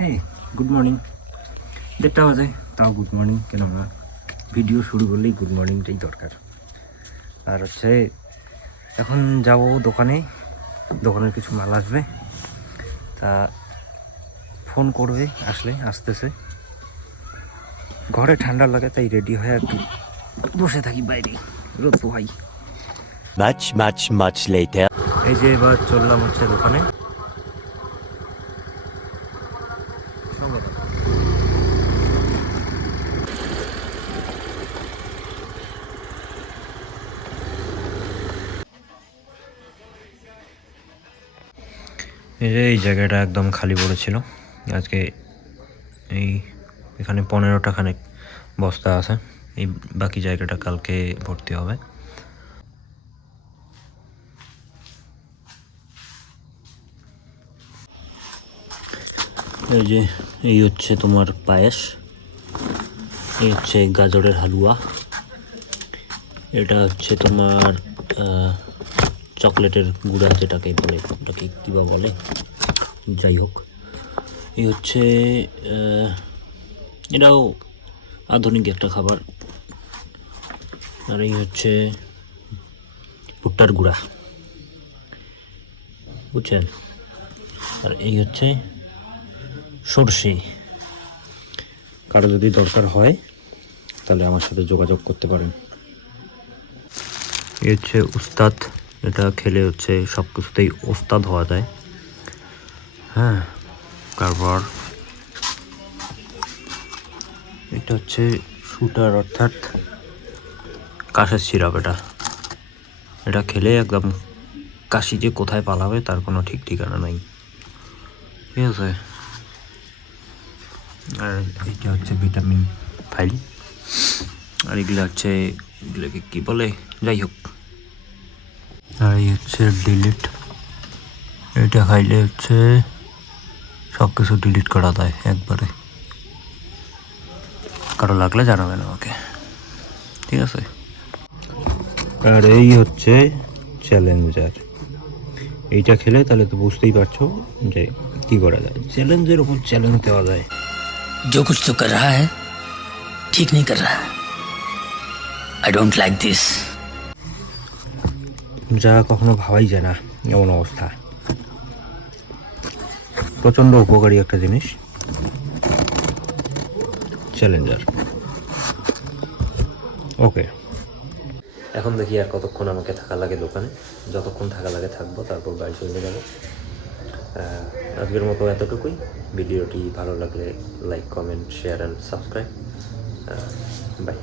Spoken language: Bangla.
হ্যাঁ, গুড মর্নিং। 1:30 বাজে, তাও গুড মর্নিং। কেননা ভিডিও শুরু করলেই গুড মর্নিংটাই দরকার। আর হচ্ছে এখন যাব দোকানে, দোকানের কিছু মাল আসবে, তা ফোন করবে আসতেছে। ঘরে ঠান্ডা লাগে, তাই রেডি হয়ে একটু বসে থাকি বাইরে, রোদ পোহাই। Much later. এই যে এবার চললাম হচ্ছে দোকানে। এই জায়গাটা একদম খালি পড়েছিল আজকে। এখানে 15টা খানেক বস্তা আছে, এই বাকি জায়গাটা কালকে ভর্তি হবে। এই হচ্ছে তোমার পায়েস, এই হচ্ছে গাজরের হালুয়া, এটা হচ্ছে তোমার চকলেটের গুঁড়া যেটাকে বলে, ওটাকে কীবা বলে, যাই হোক। এই হচ্ছে এটাও আধুনিক একটা খাবার। আর এই হচ্ছে ভুট্টার গুঁড়া, বুঝছেন। আর এই হচ্ছে সরষে। কারো যদি দরকার হয় তাহলে আমার সাথে যোগাযোগ করতে পারেন। এই হচ্ছে উস্তাদ, এটা খেলে হচ্ছে সব কিছুতেই ওস্তাদ হওয়া যায়। হ্যাঁ, তারপর এটা হচ্ছে শুটার, অর্থাৎ কাশের সিরাপ। এটা খেলে একদম কাশি যে কোথায় পালাবে তার কোনো ঠিক ঠিকানা নাই, ঠিক আছে। আর এইটা হচ্ছে ভিটামিন ফাইল, আর এগুলো হচ্ছে, এগুলোকে কী বলে, যাই হোক। আর এই হচ্ছে ডিলিট, এটা খাইলে হচ্ছে সব কিছু ডিলিট করা যায় একবারে। কারো লাগলে জানাবেন আমাকে, ঠিক আছে। আর এই হচ্ছে চ্যালেঞ্জার, এইটা খেলে তাহলে তো বুঝতেই পারছো যে কি করা যায়। চ্যালেঞ্জের ওপর চ্যালেঞ্জ দেওয়া যায়। जो कुछ तो कर रहा है ठीक नहीं कर रहा है। I don't like this. যা কখনো ভাবাই যায় না এমন অবস্থা। প্রচণ্ড উপকারী একটা জিনিস চ্যালেঞ্জার। ওকে, এখন দেখি আর কতক্ষণ আমাকে থাকা লাগে দোকানে। যতক্ষণ থাকা লাগে থাকবো, তারপর বাড়ি চলে যাবো। আজকের মতো এতটুকুই। ভিডিওটি ভালো লাগলে like, comment, share and subscribe. By.